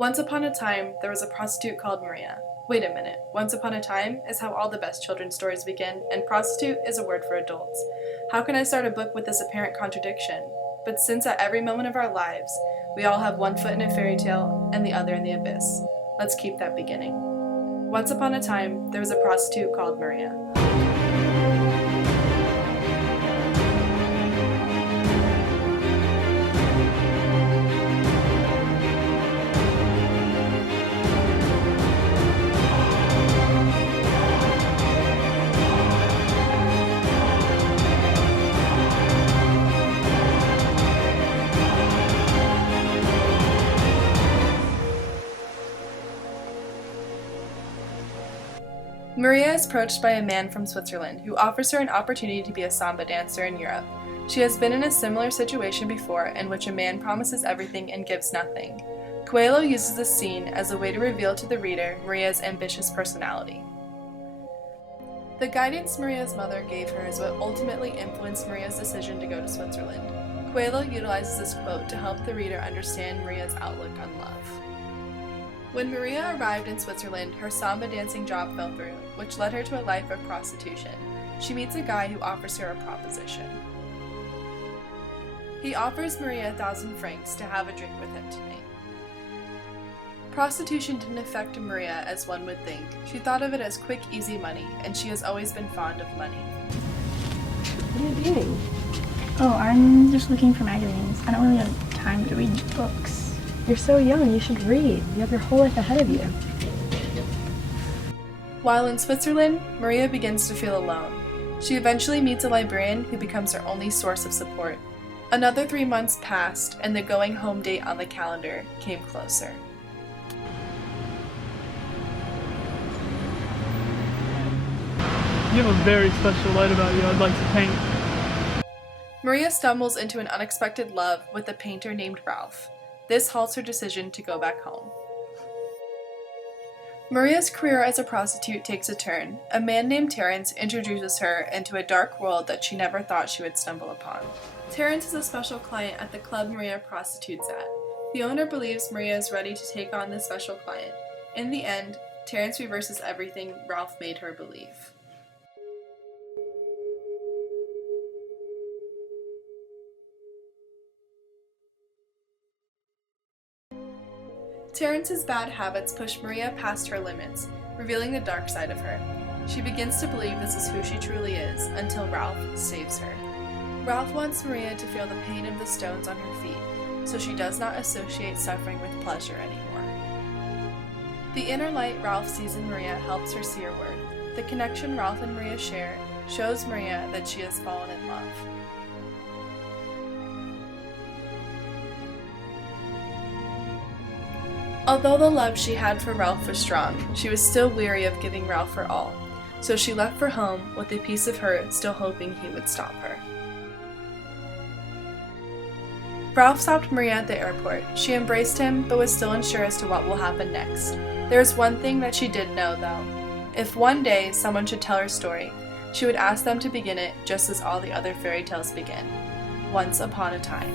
Once upon a time, there was a prostitute called Maria. Wait a minute, once upon a time is how all the best children's stories begin, and prostitute is a word for adults. How can I start a book with this apparent contradiction? But since at every moment of our lives, we all have one foot in a fairy tale and the other in the abyss, let's keep that beginning. Once upon a time, there was a prostitute called Maria. Maria is approached by a man from Switzerland who offers her an opportunity to be a samba dancer in Europe. She has been in a similar situation before in which a man promises everything and gives nothing. Coelho uses this scene as a way to reveal to the reader Maria's ambitious personality. The guidance Maria's mother gave her is what ultimately influenced Maria's decision to go to Switzerland. Coelho utilizes this quote to help the reader understand Maria's outlook on love. When Maria arrived in Switzerland, her samba dancing job fell through, which led her to a life of prostitution. She meets a guy who offers her a proposition. He offers Maria 1,000 francs to have a drink with him tonight. Prostitution didn't affect Maria as one would think. She thought of it as quick, easy money, and she has always been fond of money. What are you doing? Oh, I'm just looking for magazines. I don't really have time to read books. You're so young, you should read. You have your whole life ahead of you. While in Switzerland, Maria begins to feel alone. She eventually meets a librarian who becomes her only source of support. Another 3 months passed, and the going home date on the calendar came closer. You have a very special light about you I'd like to paint. Maria stumbles into an unexpected love with a painter named Ralph. This halts her decision to go back home. Maria's career as a prostitute takes a turn. A man named Terence introduces her into a dark world that she never thought she would stumble upon. Terence is a special client at the club Maria prostitutes at. The owner believes Maria is ready to take on this special client. In the end, Terence reverses everything Ralph made her believe. Terence's bad habits push Maria past her limits, revealing the dark side of her. She begins to believe this is who she truly is, until Ralph saves her. Ralph wants Maria to feel the pain of the stones on her feet, so she does not associate suffering with pleasure anymore. The inner light Ralph sees in Maria helps her see her worth. The connection Ralph and Maria share shows Maria that she has fallen in love. Although the love she had for Ralph was strong, she was still weary of giving Ralph her all, so she left for home with a piece of her still hoping he would stop her. Ralph stopped Maria at the airport. She embraced him, but was still unsure as to what will happen next. There was one thing that she did know, though. If one day someone should tell her story, she would ask them to begin it just as all the other fairy tales begin. Once upon a time.